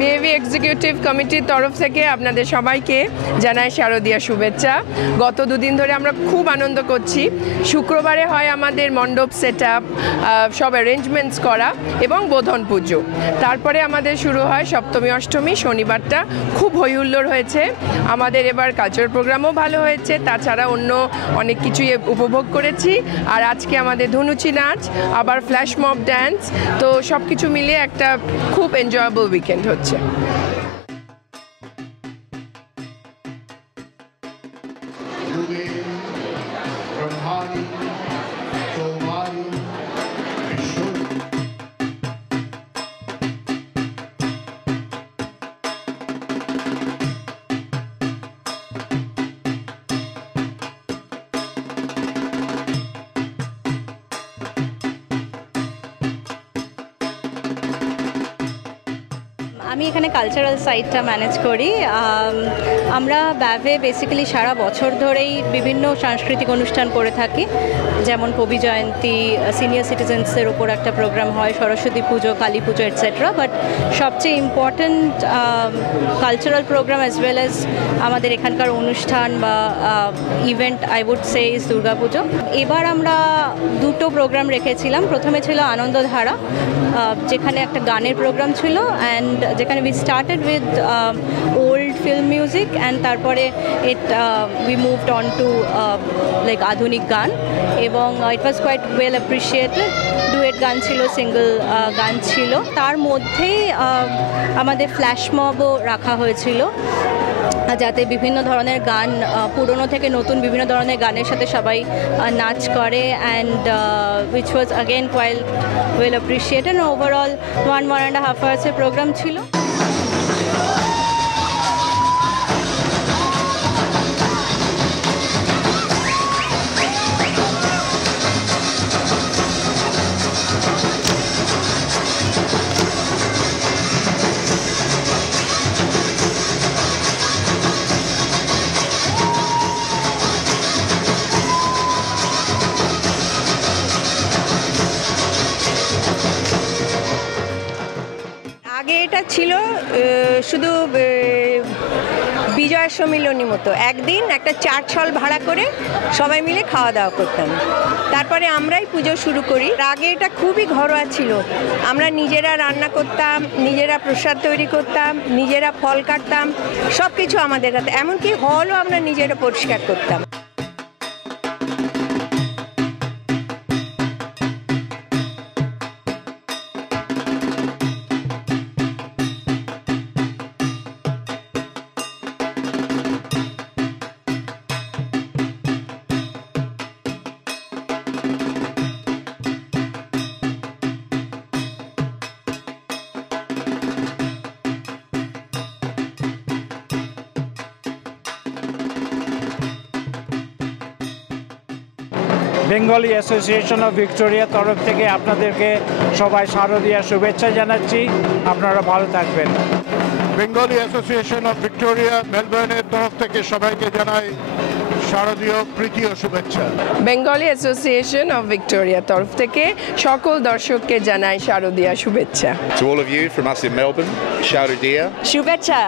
বিএভি executive কমিটির তরফ থেকে আপনাদের সবাইকে জানাই শারদীয়া শুভেচ্ছা। গত দুদিন ধরে আমরা খুব আনন্দ করছি। শুক্রবারে হয় আমাদের মণ্ডপ সেট আপ, সব অ্যারেঞ্জমেন্টস করা এবং বোধন পুজো। তারপরে আমাদের শুরু হয় সপ্তমী অষ্টমী, শনিবারটা খুব হইহুল্লোড় হয়েছে। আমাদের এবার কালচারাল প্রোগ্রামও ভালো হয়েছে, তাছাড়া অন্য অনেক কিছুই উপভোগ করেছি। আর আজকে আমাদের ধনুচি নাচ, আবার ফ্ল্যাশ মব ড্যান্স, তো সব কিছু মিলিয়ে একটা খুব এনজয়েবল উইকেন্ড হচ্ছে। আমি এখানে কালচারাল সাইডটা ম্যানেজ করি। আমরা ব্যাভে বেসিক্যালি সারা বছর ধরেই বিভিন্ন সাংস্কৃতিক অনুষ্ঠান করে থাকি, যেমন কবি জয়ন্তী, সিনিয়র সিটিজেন্সের ওপর একটা প্রোগ্রাম হয়, সরস্বতী পুজো, কালী পুজো এটসেট্রা। বাট সবচেয়ে important cultural programme as well as আমাদের এখানকার অনুষ্ঠান বা event I would say is Durga Puja. এবার আমরা দুটো প্রোগ্রাম রেখেছিলাম। প্রথমে ছিল আনন্দধারা, যেখানে একটা গানের প্রোগ্রাম ছিল, অ্যান্ড যেখানে we started with old film music and তারপরে we moved on to like আধুনিক গান, এবং it was quite well appreciated. Duet গান ছিল, সিঙ্গল গান ছিল। তার মধ্যেই আমাদের ফ্ল্যাশ মবও রাখা হয়েছিল, যাতে বিভিন্ন ধরনের গান, পুরনো থেকে নতুন বিভিন্ন ধরনের গানের সাথে সবাই নাচ করে, and which was again quite well appreciated. Overall 1.5 আওয়ার্সের প্রোগ্রাম ছিল। আগে এটা ছিল শুধু বিজয়া সম্মিলনী মতো, একদিন একটা চার্চ হল ভাড়া করে সবাই মিলে খাওয়া দাওয়া করতাম। তারপরে আমরাই পুজো শুরু করি। আগে এটা খুবই ঘরোয়া ছিল। আমরা নিজেরা রান্না করতাম, নিজেরা প্রসাদ তৈরি করতাম, নিজেরা ফল কাটতাম, সব কিছু আমাদের হাতে। এমনকি হলও আমরা নিজেরা পরিষ্কার করতাম। বেঙ্গলি অ্যাসোসিয়েশন অফ ভিক্টোরিয়া তরফ থেকে আপনাদেরকে সবাই শারদীয়া শুভেচ্ছা জানাচ্ছি। আপনারা ভালো থাকবেন। বেঙ্গলি অ্যাসোসিয়েশন অফ ভিক্টোরিয়া মেলবোর্নের তরফ থেকে সবাইকে জানাই শারদীয় প্রীতি ও শুভেচ্ছা। বেঙ্গলি অ্যাসোসিয়েশন অফ ভিক্টোরিয়া তরফ থেকে সকল দর্শককে জানাই শারদীয়া শুভেচ্ছা। To all of you from us in Melbourne, Sharudia. শুভেচ্ছা।